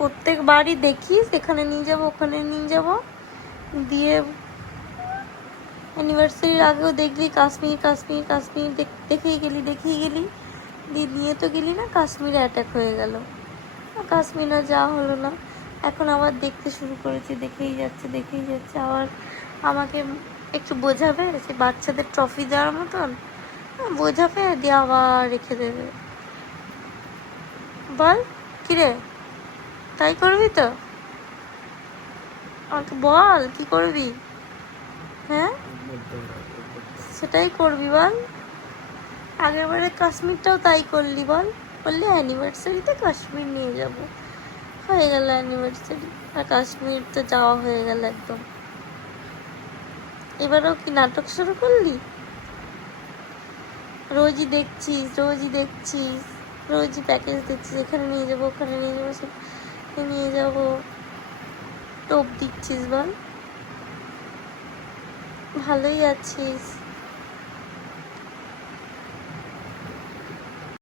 প্রত্যেকবারই দেখিস এখানে নিয়ে যাবো ওখানে নিয়ে যাবো, দিয়ে অ্যানিভার্সারির আগেও দেখলি কাশ্মীর কাশ্মীর কাশ্মীর দেখেই গেলি দিয়ে নিয়ে তো গেলি না, কাশ্মীরে অ্যাটাক হয়ে গেল, কাশ্মীর আর যাওয়া হলো না। এখন আবার দেখতে শুরু করেছি, দেখেই যাচ্ছে আবার আমাকে একটু বোঝাবে, সে বাচ্চাদের ট্রফি দেওয়ার মতন বোঝাবে, দিয়ে আবার রেখে দেবে। বল কিরে, তাই করবি তো? আমাকে বল কি করবি? হ্যাঁ সেটাই করবি বল। আগেরবারে কাশ্মীরটাও তাই করলি, বললি অ্যানিভার্সারিতে কাশ্মীর নিয়ে যাব, হয়ে গেল অ্যানিভার্সারি আর কাশ্মীর তো যাওয়া হয়ে গেল একদম। এবারেও কি নাটক শুরু করলি? রোজই দেখছিস রোজই প্যাকেজ দিচ্ছিস, এখানে নিয়ে যাবো ওখানে নিয়ে যাবো নিয়ে যাবো, টোপ দিচ্ছিস বল। ভালোই আছিস?